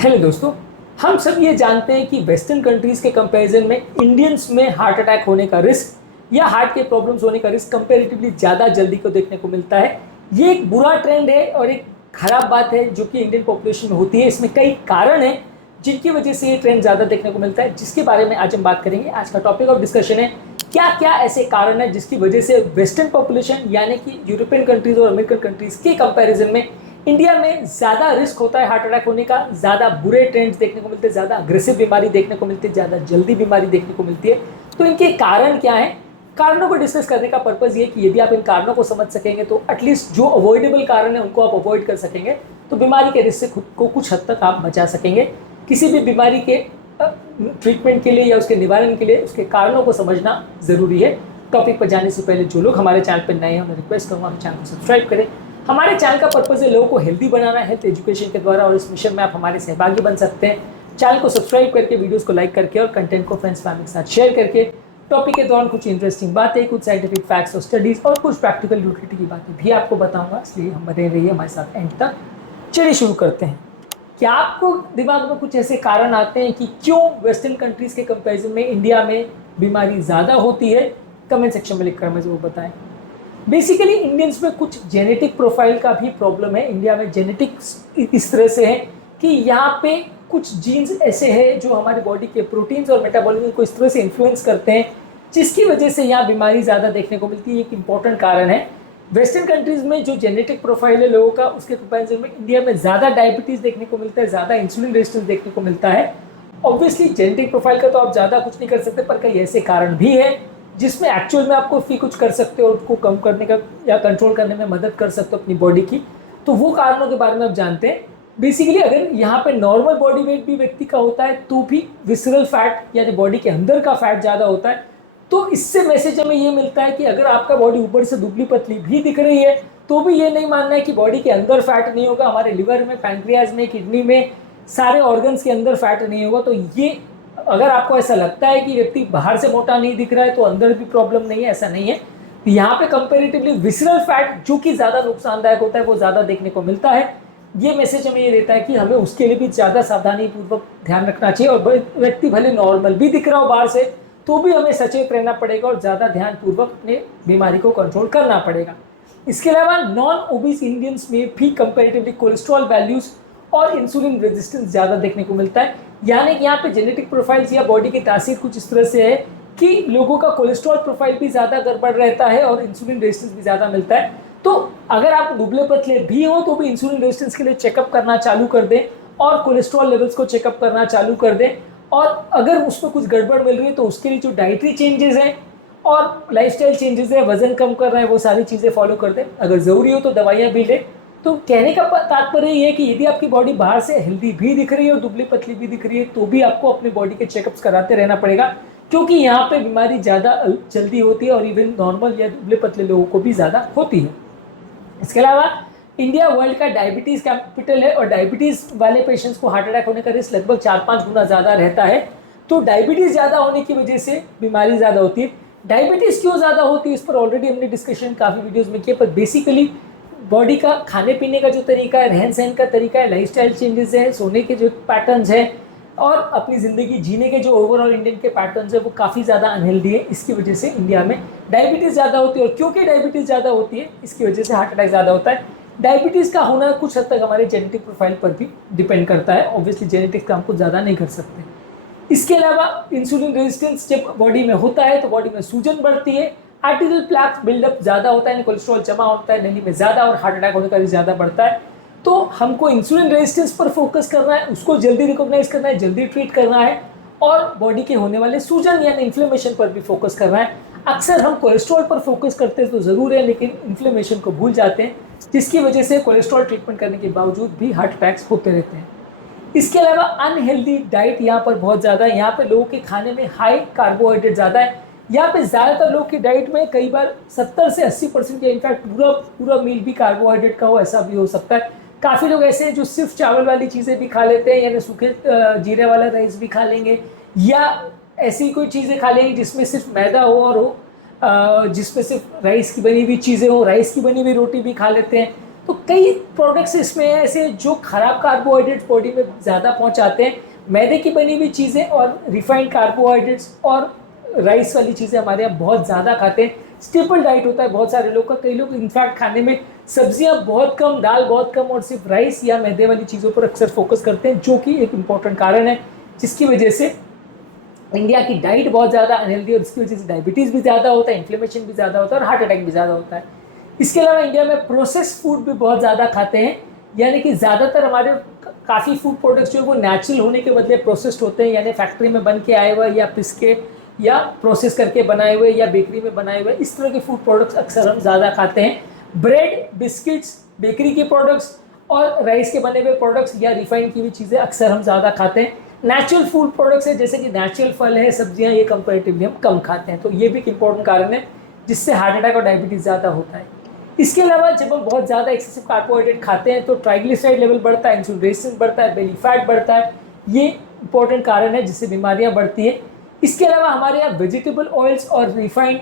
Hello दोस्तों। हम सब ये जानते हैं कि वेस्टर्न कंट्रीज़ के कंपैरिजन में इंडियंस में हार्ट अटैक होने का रिस्क या हार्ट के प्रॉब्लम्स होने का रिस्क कंपैरेटिवली ज़्यादा जल्दी को देखने को मिलता है। ये एक बुरा ट्रेंड है और एक खराब बात है जो कि इंडियन पॉपुलेशन में होती है। इसमें कई कारण हैं जिनकी वजह से ये ट्रेंड ज़्यादा देखने को मिलता है, जिसके बारे में आज हम बात करेंगे। आज का टॉपिक ऑफ डिस्कशन है क्या क्या ऐसे कारण हैं जिसकी वजह से वेस्टर्न पॉपुलेशन यानी कि यूरोपियन कंट्रीज़ और अमेरिकन कंट्रीज़ के कंपैरिजन में इंडिया में ज़्यादा रिस्क होता है हार्ट अटैक होने का, ज़्यादा बुरे ट्रेंड्स देखने को मिलते हैं, ज़्यादा अग्रेसिव बीमारी देखने को मिलती है, ज़्यादा जल्दी बीमारी देखने को मिलती है। तो इनके कारण क्या हैं? कारणों को डिस्कस करने का पर्पज़ ये कि यदि आप इन कारणों को समझ सकेंगे तो एटलीस्ट जो अवॉइडेबल कारण है उनको आप अवॉइड कर सकेंगे, तो बीमारी के रिस्क से खुद को कुछ हद तक आप बचा सकेंगे। किसी भी बीमारी के ट्रीटमेंट के लिए या उसके निवारण के लिए उसके कारणों को समझना ज़रूरी है। टॉपिक पर जाने से पहले जो लोग हमारे चैनल पर नए हैं उन्हें रिक्वेस्ट करूँगा आप चैनल को सब्सक्राइब करें। हमारे चैनल का पर्पज़ है लोगों को हेल्दी बनाना, हेल्थ एजुकेशन के द्वारा, और इस मिशन में आप हमारे सहभागी बन सकते हैं। चैनल को सब्सक्राइब करके, वीडियोस को लाइक करके और कंटेंट को फ्रेंड्स फैमिली के साथ शेयर करके टॉपिक के दौरान कुछ इंटरेस्टिंग बातें, कुछ साइंटिफिक फैक्ट्स और स्टडीज़ और कुछ प्रैक्टिकल यूटिलिटी की बातें भी आपको बताऊंगा, इसलिए हम बने रहिए हमारे साथ एंड तक। चलिए शुरू करते हैं। क्या आपको दिमाग में कुछ ऐसे कारण आते हैं कि क्यों वेस्टर्न कंट्रीज़ के कंपेरिजन में इंडिया में बीमारी ज़्यादा होती है? कमेंट सेक्शन में लिखकर हमें ज़रूर बताएं। बेसिकली इंडियंस में कुछ जेनेटिक प्रोफाइल का भी प्रॉब्लम है। इंडिया में जेनेटिक्स इस तरह से है कि यहाँ पे कुछ जीन्स ऐसे हैं जो हमारी बॉडी के प्रोटीन्स और मेटाबॉलिज्म को इस तरह से इन्फ्लुएंस करते हैं जिसकी वजह से यहाँ बीमारी ज़्यादा देखने को मिलती है। एक इंपॉर्टेंट कारण है। वेस्टर्न कंट्रीज़ में जो जेनेटिक प्रोफाइल है लोगों का, उसके कंपेरिजन में इंडिया में ज़्यादा डायबिटीज़ देखने को मिलता है, ज़्यादा इंसुलिन रेजिस्टेंस देखने को मिलता है। ऑब्वियसली जेनेटिक प्रोफाइल का तो आप ज़्यादा कुछ नहीं कर सकते, पर कई ऐसे कारण भी है जिसमें एक्चुअल में आपको फी कुछ कर सकते हो और उसको कम करने का या कंट्रोल करने में मदद कर सकते हो अपनी बॉडी की। तो वो कारणों के बारे में आप जानते हैं। बेसिकली अगर यहाँ पे नॉर्मल बॉडी वेट भी व्यक्ति का होता है तो भी विसरल फैट यानी बॉडी के अंदर का फैट ज़्यादा होता है। तो इससे मैसेज हमें ये मिलता है कि अगर आपका बॉडी ऊपर से दुबली पतली भी दिख रही है तो भी ये नहीं मानना है कि बॉडी के अंदर फैट नहीं होगा। हमारे लिवर में, पैंक्रियाज में, किडनी में, सारे ऑर्गन्स के अंदर फैट नहीं होगा। तो ये अगर आपको ऐसा लगता है कि व्यक्ति बाहर से मोटा नहीं दिख रहा है तो अंदर भी प्रॉब्लम नहीं है, ऐसा नहीं है। यहाँ पे कंपैरेटिवली विसरल फैट जो कि ज़्यादा नुकसानदायक होता है वो ज़्यादा देखने को मिलता है। ये मैसेज हमें ये देता है कि हमें उसके लिए भी ज़्यादा सावधानी पूर्वक ध्यान रखना चाहिए, और व्यक्ति भले नॉर्मल भी दिख रहा हो बाहर से तो भी हमें सचेत रहना पड़ेगा और ज़्यादा ध्यानपूर्वक अपने बीमारी को कंट्रोल करना पड़ेगा। इसके अलावा नॉन ओबीस इंडियंस में भी कंपैरेटिवली कोलेस्ट्रॉल वैल्यूज़ और इंसुलिन रेजिस्टेंस ज़्यादा देखने को मिलता है। यानी कि यहाँ पे जेनेटिक प्रोफाइल्स या बॉडी की तासीर कुछ इस तरह से है कि लोगों का कोलेस्ट्रॉल प्रोफाइल भी ज़्यादा गड़बड़ रहता है और इंसुलिन रेजिस्टेंस भी ज़्यादा मिलता है। तो अगर आप दुबले पतले भी हो तो भी इंसुलिन रेजिस्टेंस के लिए चेकअप करना चालू कर दें और कोलेस्ट्रॉल लेवल्स को चेकअप करना चालू कर दें। और अगर उसमें कुछ गड़बड़ मिल रही है तो उसके लिए जो डाइटरी चेंजेस हैं और लाइफस्टाइल चेंजेस है, वजन कम कर रहा है, वो सारी चीज़ें फॉलो कर दें। अगर ज़रूरी हो तो दवाइयाँ भी लें। तो कहने का तात्पर्य ये है कि यदि आपकी बॉडी बाहर से हेल्दी भी दिख रही है और दुबली पतली भी दिख रही है तो भी आपको अपने बॉडी के चेकअप्स कराते रहना पड़ेगा, क्योंकि यहाँ पे बीमारी ज़्यादा जल्दी होती है और इवन नॉर्मल या दुबले पतले लोगों को भी ज़्यादा होती है। इसके अलावा इंडिया वर्ल्ड का डायबिटीज़ कैपिटल है और डायबिटीज़ वाले पेशेंट्स को हार्ट अटैक होने का रिस्क लगभग 4-5 गुना ज़्यादा रहता है। तो डायबिटीज़ ज़्यादा होने की वजह से बीमारी ज़्यादा होती है। डायबिटीज़ क्यों ज़्यादा होती है इस पर ऑलरेडी हमने डिस्कशन काफ़ी वीडियोज़ में किया, पर बेसिकली बॉडी का खाने पीने का जो तरीका है, रहन सहन का तरीका है, लाइफस्टाइल चेंजेस है, सोने के जो पैटर्न्स हैं और अपनी ज़िंदगी जीने के जो ओवरऑल इंडियन के पैटर्न्स है वो काफ़ी ज़्यादा अनहेल्दी है। इसकी वजह से इंडिया में डायबिटीज़ ज़्यादा होती है, और क्योंकि डायबिटीज़ ज़्यादा होती है इसकी वजह से हार्ट अटैक ज़्यादा होता है। डायबिटीज़ का होना कुछ हद तक हमारे जेनेटिक प्रोफाइल पर भी डिपेंड करता है। ऑब्वियसली जेनेटिक्स का हम कुछ ज़्यादा नहीं कर सकते। इसके अलावा इंसुलिन रेजिस्टेंस जब बॉडी में होता है तो बॉडी में सूजन बढ़ती है, आर्टेरियल प्लैक बिल्डअप ज़्यादा होता है, कोलेस्ट्रॉल जमा होता है नली में ज़्यादा और हार्ट अटैक होने का रिस्क ज़्यादा बढ़ता है। तो हमको इंसुलिन रेजिस्टेंस पर फोकस करना है, उसको जल्दी रिकॉग्नाइज करना है, जल्दी ट्रीट करना है, और बॉडी के होने वाले सूजन यानी इन्फ्लेमेशन पर भी फोकस करना है। अक्सर हम कोलेस्ट्रॉल पर फोकस करते हैं तो ज़रूर है, लेकिन इन्फ्लेमेशन को भूल जाते हैं, जिसकी वजह से कोलेस्ट्रॉल ट्रीटमेंट करने के बावजूद भी हार्ट अटैक्स होते रहते हैं। इसके अलावा अनहेल्दी डाइट यहाँ पर बहुत ज़्यादा है। यहाँ पर लोगों के खाने में हाई कार्बोहाइड्रेट ज़्यादा है। यहाँ पे ज़्यादातर लोग की डाइट में कई बार 70 से 80% या इनफैक्ट पूरा मील भी कार्बोहाइड्रेट का हो, ऐसा भी हो सकता है। काफ़ी लोग ऐसे हैं जो सिर्फ चावल वाली चीज़ें भी खा लेते हैं, यानी सूखे जीरे वाला राइस भी खा लेंगे, या ऐसी कोई चीज़ें खा लेंगे जिसमें सिर्फ मैदा हो और जिसमें सिर्फ राइस की बनी हुई चीज़ें हो, राइस की बनी हुई रोटी भी खा लेते हैं। तो कई प्रोडक्ट्स इसमें ऐसे जो खराब कार्बोहाइड्रेट्स बॉडी में ज़्यादा पहुंचाते हैं, मैदे की बनी हुई चीज़ें और रिफाइंड कार्बोहाइड्रेट्स और राइस वाली चीज़ें हमारे यहाँ बहुत ज़्यादा खाते हैं। स्टेपल डाइट होता है बहुत सारे लोग का, कई लोग इनफैक्ट खाने में सब्जियां बहुत कम, दाल बहुत कम और सिर्फ राइस या मैदे वाली चीज़ों पर अक्सर फोकस करते हैं, जो कि एक इम्पॉर्टेंट कारण है जिसकी वजह से इंडिया की डाइट बहुत ज़्यादा अनहेल्दी और इसकी वजह से डायबिटीज़ भी ज़्यादा होता है, इन्फ्लेमेशन भी ज़्यादा होता है और हार्ट अटैक भी ज़्यादा होता है। इसके अलावा इंडिया में प्रोसेस फूड भी बहुत ज़्यादा खाते हैं, यानी कि ज़्यादातर हमारे काफ़ी फूड प्रोडक्ट्स जो है वो नेचुरल होने के बदले प्रोसेस्ड होते हैं, यानी फैक्ट्री में बन के आए हुए या पिस के या प्रोसेस करके बनाए हुए या बेकरी में बनाए हुए, इस तरह के फूड प्रोडक्ट्स अक्सर हम ज़्यादा खाते हैं। ब्रेड, बिस्किट्स, बेकरी के प्रोडक्ट्स और राइस के बने हुए प्रोडक्ट्स या रिफाइंड की हुई चीज़ें अक्सर हम ज़्यादा खाते हैं। नेचुरल फूड प्रोडक्ट्स है जैसे कि नेचुरल फल है, सब्जियां, ये कंपैरेटिवली हम कम खाते हैं, तो ये भी एक इंपॉर्टेंट कारण है जिससे हार्ट अटैक और डायबिटीज़ ज़्यादा होता है। इसके अलावा जब हम बहुत ज़्यादा एक्सेसिव कार्बोहाइड्रेट खाते हैं तो ट्राइग्लिसराइड लेवल बढ़ता है, इंसुलिन रेजिस्टेंस बढ़ता है, बेली फैट बढ़ता है, ये इंपॉर्टेंट कारण है जिससे बीमारियां बढ़ती है। इसके अलावा हमारे यहाँ वेजिटेबल ऑयल्स और रिफाइंड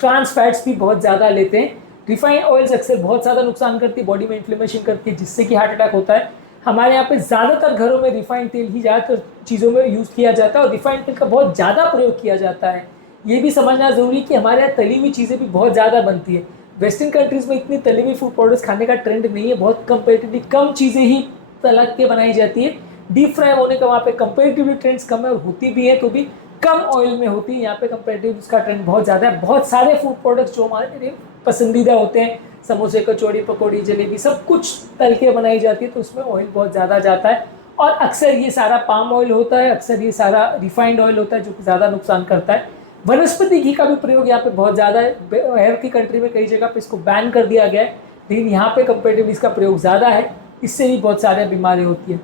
ट्रांस फैट्स भी बहुत ज़्यादा लेते हैं। रिफाइंड ऑयल्स अक्सर बहुत ज़्यादा नुकसान करती है, बॉडी में इन्फ्लेमेशन करती है जिससे कि हार्ट अटैक होता है। हमारे यहाँ पे ज़्यादातर घरों में रिफाइंड तेल ही ज़्यादातर चीज़ों में यूज़ किया जाता है और रिफाइंड तेल का बहुत ज़्यादा प्रयोग किया जाता है। ये भी समझना ज़रूरी है कि हमारे यहाँ तली हुई चीज़ें भी बहुत ज़्यादा बनती है। वेस्टर्न कंट्रीज़ में इतनी तली हुई फूड प्रोडक्ट्स खाने का ट्रेंड नहीं है, बहुत कंपेरेटिवली कम चीज़ें ही तलक के बनाई जाती है। डीप फ्राई होने का वहाँ पे कंपेरेटिवली ट्रेंड्स कम है और होती भी है तो भी कम ऑयल में होती है। यहाँ पे कंपेरेटिव उसका ट्रेंड बहुत ज़्यादा है। बहुत सारे फूड प्रोडक्ट्स जो हमारे पसंदीदा होते हैं, समोसे, कचौड़ी, पकौड़ी, जलेबी, सब कुछ तल के बनाई जाती है तो उसमें ऑयल बहुत ज़्यादा जाता है और अक्सर ये सारा पाम ऑयल होता है, अक्सर ये सारा रिफाइंड ऑयल होता है जो कि ज़्यादा नुकसान करता है। वनस्पति घी का भी प्रयोग यहाँ पे बहुत ज़्यादा है। बाहर की कंट्री में कई जगह पे इसको बैन कर दिया गया है, लेकिन यहाँ पे कंपेरेटिवली इसका प्रयोग ज़्यादा है, इससे भी बहुत सारी बीमारी होती है।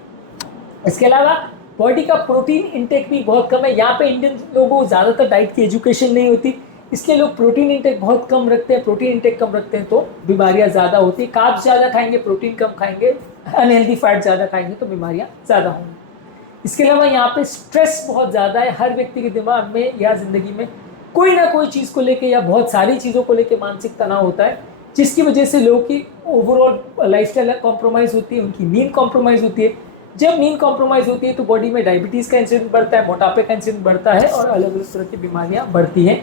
इसके अलावा बॉडी का प्रोटीन इंटेक भी बहुत कम है। यहाँ पे इंडियन लोगों को ज़्यादातर डाइट की एजुकेशन नहीं होती, इसलिए लोग प्रोटीन इंटेक बहुत कम रखते हैं। प्रोटीन इंटेक कम रखते हैं तो बीमारियाँ ज़्यादा होती है। कार्ब्स ज़्यादा खाएंगे, प्रोटीन कम खाएंगे, अनहेल्दी फैट ज़्यादा खाएंगे तो बीमारियाँ ज़्यादा होंगी। इसके अलावा यहाँ पे स्ट्रेस बहुत ज़्यादा है। हर व्यक्ति के दिमाग में या ज़िंदगी में कोई ना कोई चीज़ को लेके या बहुत सारी चीज़ों को लेके मानसिक तनाव होता है, जिसकी वजह से लोगों की ओवरऑल लाइफस्टाइल कॉम्प्रोमाइज़ होती है, उनकी नींद कॉम्प्रोमाइज़ होती है। जब नींद कॉम्प्रोमाइज़ होती है तो बॉडी में डायबिटीज़ का इंसिडेंट बढ़ता है, मोटापे का इंसिडेंट बढ़ता है और अलग अलग तरह की बीमारियाँ बढ़ती हैं।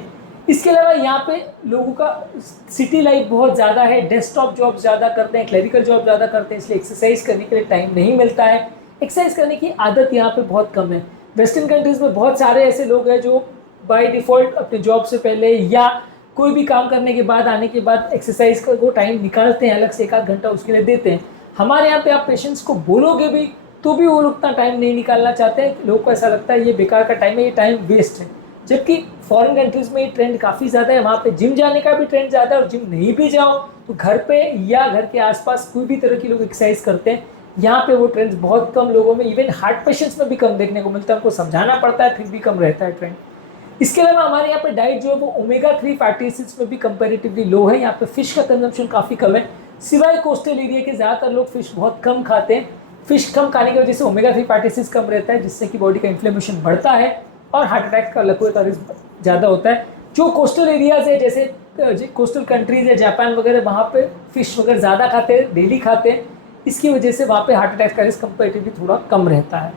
इसके अलावा यहाँ पे लोगों का सिटी लाइफ बहुत ज़्यादा है, डेस्कटॉप जॉब ज़्यादा करते हैं, क्लरिकल जॉब ज़्यादा करते हैं, इसलिए एक्सरसाइज करने के लिए टाइम नहीं मिलता है। एक्सरसाइज करने की आदत यहाँ पे बहुत कम है। वेस्टर्न कंट्रीज़ में बहुत सारे ऐसे लोग हैं जो बाय डिफ़ॉल्ट अपने जॉब से पहले या कोई भी काम करने के बाद आने के बाद एक्सरसाइज का वो टाइम निकालते हैं, अलग से 1 आध घंटा उसके लिए देते हैं। हमारे यहाँ पे आप पेशेंट्स को बोलोगे भी तो भी वो उतना टाइम नहीं निकालना चाहते हैं। लोगों को ऐसा लगता है ये बेकार का टाइम है, ये टाइम वेस्ट है। जबकि फॉरेन कंट्रीज़ में ये ट्रेंड काफ़ी ज़्यादा है, वहाँ पे जिम जाने का भी ट्रेंड ज़्यादा है और जिम नहीं भी जाओ तो घर पे या घर के आसपास कोई भी तरह की लोग एक्सरसाइज करते हैं। यहाँ पे वो ट्रेंड्स बहुत कम लोगों में, इवन हार्ट पेशेंट्स में भी कम देखने को मिलता है। उनको समझाना पड़ता है फिर भी कम रहता है ट्रेंड। इसके अलावा हमारे यहाँ पे डाइट जो है वो ओमेगा 3 फैटी एसिड्स में भी कंपैरेटिवली लो है। यहाँ पे फिश का कंजम्पशन काफ़ी कम है, सिवाय कोस्टल एरिया के ज़्यादातर लोग फिश बहुत कम खाते हैं। फिश कम खाने की वजह से ओमेगा 3 फैटी एसिड्स कम रहता है, जिससे कि बॉडी का इन्फ्लेमेशन बढ़ता है और हार्ट अटैक का लगने का रिस्क ज़्यादा होता है। जो कोस्टल एरियाज है जैसे कोस्टल कंट्रीज है, जापान वगैरह, वहाँ पे फिश वगैरह ज़्यादा खाते हैं, डेली खाते हैं, इसकी वजह से वहाँ पे हार्ट अटैक का रिस्क कंपैरेटिवली थोड़ा कम रहता है।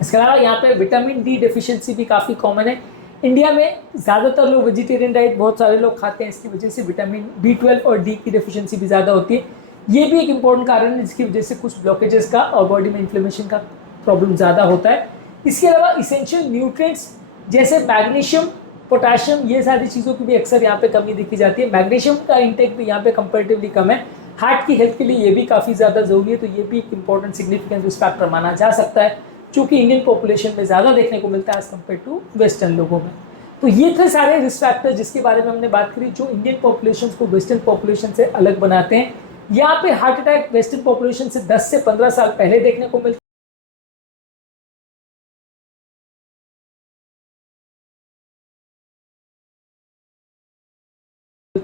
इसके अलावा यहाँ पे विटामिन डी डेफिशिएंसी भी काफ़ी कॉमन है। इंडिया में ज़्यादातर लोग वेजिटेरियन डाइट बहुत सारे लोग खाते हैं, इसकी वजह से विटामिन B12 और डी की डेफिशिएंसी भी ज़्यादा होती है। ये भी एक इंपॉर्टेंट कारण है जिसकी वजह से कुछ ब्लॉकेजेस का और बॉडी में इन्फ्लेमेशन का प्रॉब्लम ज़्यादा होता है। इसके अलावा इसेंशियल न्यूट्रिएंट्स जैसे मैग्नीशियम, पोटाशियम, ये सारी चीज़ों की भी अक्सर यहाँ पे कमी देखी जाती है। मैग्नीशियम का इंटेक भी यहाँ पे कंपैरेटिवली कम है। हार्ट की हेल्थ के लिए ये भी काफ़ी ज़्यादा ज़रूरी है, तो ये भी एक इंपॉर्टेंट सिग्निफिकेंट रिस्क फैक्टर माना जा सकता है, जो कि इंडियन पॉपुलेशन में ज़्यादा देखने को मिलता है एज कम्पेयर टू वेस्टर्न लोगों में। तो ये थे सारे रिस्क फैक्टर जिसके बारे में हमने बात करी, जो इंडियन पॉपुलेशन को वेस्टर्न पॉपुलेशन से अलग बनाते हैं। यहाँ पे हार्ट अटैक वेस्टर्न पॉपुलेशन से 10 से 15 साल पहले देखने को मिलता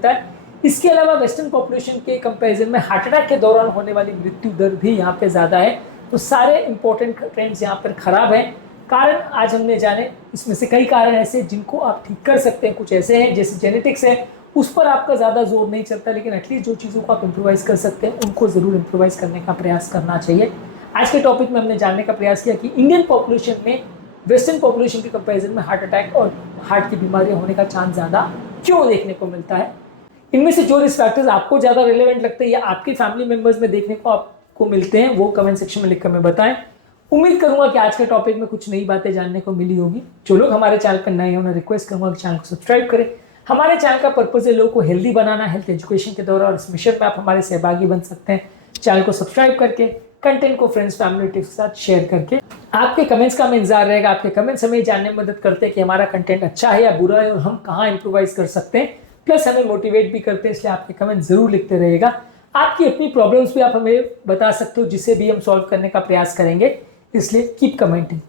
है। इसके अलावा वेस्टर्न पॉपुलेशन के कंपैरिजन में हार्ट अटैक के दौरान होने वाली मृत्यु दर भी यहाँ पे ज़्यादा है। तो सारे इंपॉर्टेंट ट्रेंड्स यहाँ पर खराब हैं। कारण आज हमने जाने, इसमें से कई कारण ऐसे जिनको आप ठीक कर सकते हैं। कुछ ऐसे हैं जैसे जेनेटिक्स है, उस पर आपका ज़्यादा जोर नहीं चलता, लेकिन एटलीस्ट जो चीज़ों को आप इम्प्रोवाइज़ कर सकते हैं उनको ज़रूर इम्प्रोवाइज़ करने का प्रयास करना चाहिए। आज के टॉपिक में हमने जानने का प्रयास किया कि इंडियन पॉपुलेशन में वेस्टर्न पॉपुलेशन के कंपैरिजन में हार्ट अटैक और हार्ट की बीमारियां होने का चांस ज़्यादा क्यों देखने को मिलता है। इनमें से जो रिस्क फैक्टर्स आपको ज़्यादा रिलेवेंट लगते हैं या आपके फैमिली मेंबर्स में देखने को आपको मिलते हैं, वो कमेंट सेक्शन में लिखकर हमें बताएं। उम्मीद करूंगा कि आज के टॉपिक में कुछ नई बातें जानने को मिली होगी। जो लोग हमारे चैनल पर नए हैं उन्हें रिक्वेस्ट करूंगा कि चैनल को सब्सक्राइब करें। हमारे चैनल का पर्पज है लोगों को हेल्दी बनाना, हेल्थ एजुकेशन के दौरान, और इस मिशन में आप हमारे सहभागी बन सकते हैं चैनल को सब्सक्राइब करके, कंटेंट को फ्रेंड्स फैमिली के साथ शेयर करके। आपके कमेंट्स का हमें इंतजार रहेगा। आपके कमेंट्स हमें जानने में मदद करते हैं कि हमारा कंटेंट अच्छा है या बुरा है और हम कहाँ इंप्रोवाइज कर सकते हैं, प्लस हमें मोटिवेट भी करते हैं। इसलिए आपके कमेंट जरूर लिखते रहिएगा। आपकी अपनी प्रॉब्लम्स भी आप हमें बता सकते हो, जिसे भी हम सॉल्व करने का प्रयास करेंगे। इसलिए कीप कमेंटिंग।